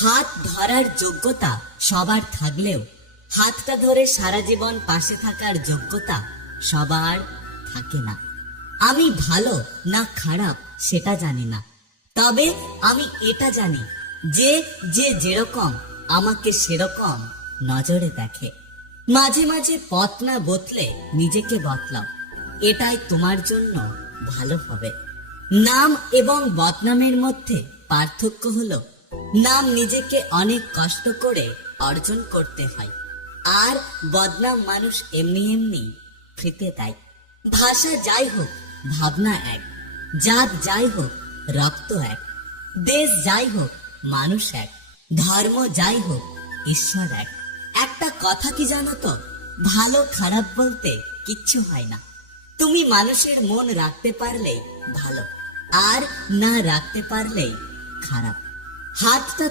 হাত ধরার যোগ্যতা সবার থাকলেও হাতটা ধরে সারা জীবন পাশে থাকার যোগ্যতা সবার থাকে না। আমি ভালো না খারাপ সেটা জানি না, তবে আমি এটা জানি যে যে যেরকম আমাকে সেরকম নজরে দেখে। মাঝে মাঝে পথ না বদলে নিজেকে বদলাও, এটাই তোমার জন্য ভালো হবে। নাম এবং বদনামের মধ্যে পার্থক্য হলো, নাম নিজেকে অনেক কষ্ট করে অর্জন করতে হয়, আর বদনাম মানুষ এমনি এমনি ফ্রিতে দেয়। ভাষা যাই হোক ভাবনা এক, জাত যাই হোক রক্ত এক, দেশ যাই হোক মানুষ এক, ধর্ম যাই হোক ঈশ্বর এক। একটা কথা কি জানো তো, ভালো খারাপ বলতে কিচ্ছু হয় না। তুমি মানুষের মন রাখতে পারলেই ভালো, আর না রাখতে পারলেই খারাপ। হাতটা